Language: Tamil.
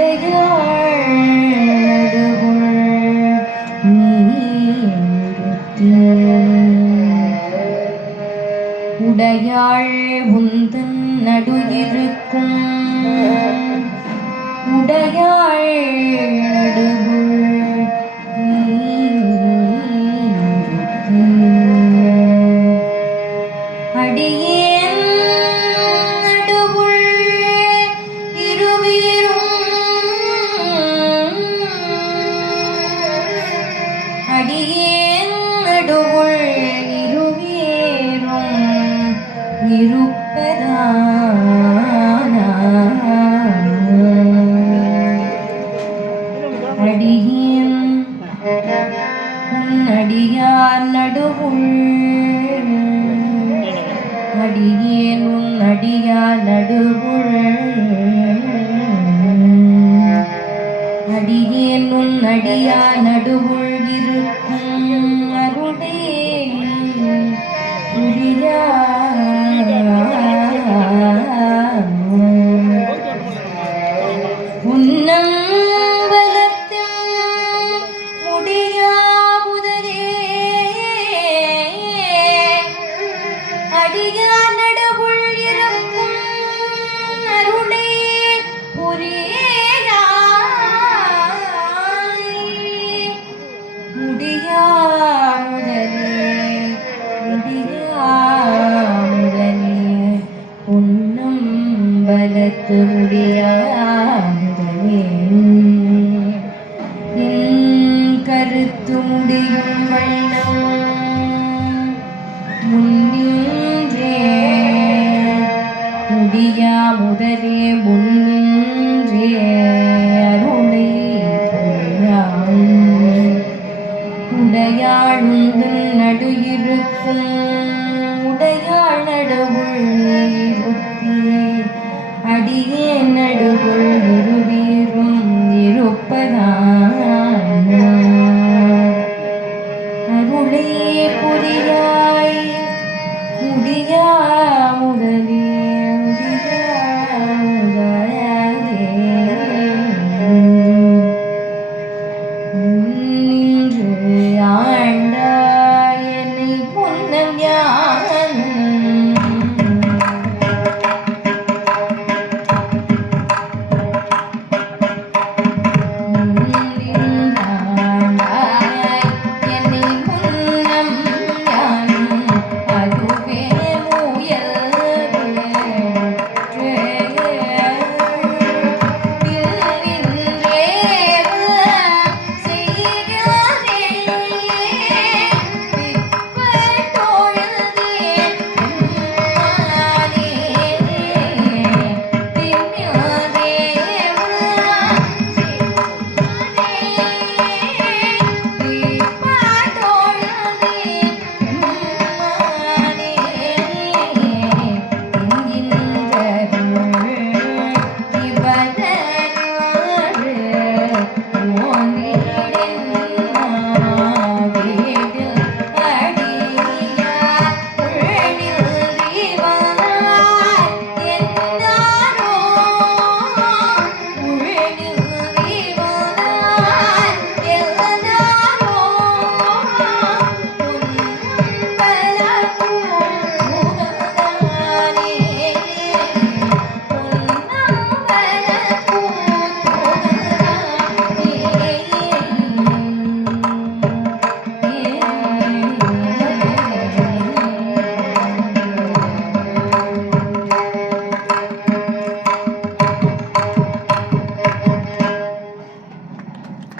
உடையாள் நடுவுள் நீருத்தி உடையாள் உந்தன் நடுயிருக்கும் உடையாள் நடுவுள் நீருத்தி அடியேன் நடுவுள் இருவீரும் அடியேன் நடுவுள் இருவீரும் இருப்பதானா அடியேன் உன்னடியார் நடுவுள் அடியேன் உன்னடியார் நடுவுள் அடியேன் உன்னடியார் நடுவுள் இருக்கும் அருளே புரியா உன்னம் அடியார் நடுவுள் இருக்கும் அருளே புரியாய் முடியா முதலே உன்னம் பலத்து முடியா முதலே என் கருத்து முடியும் வண்ணம் முன்னின்றே முடியா முதலே முன்னின்றே அருளை புரியாய் உடையாளுந்தன் நடுயிருக்கும் உடையாள் நடுவுள் நீருத்தி அடியே நடுவுள் இருவீரும் இருப்பதா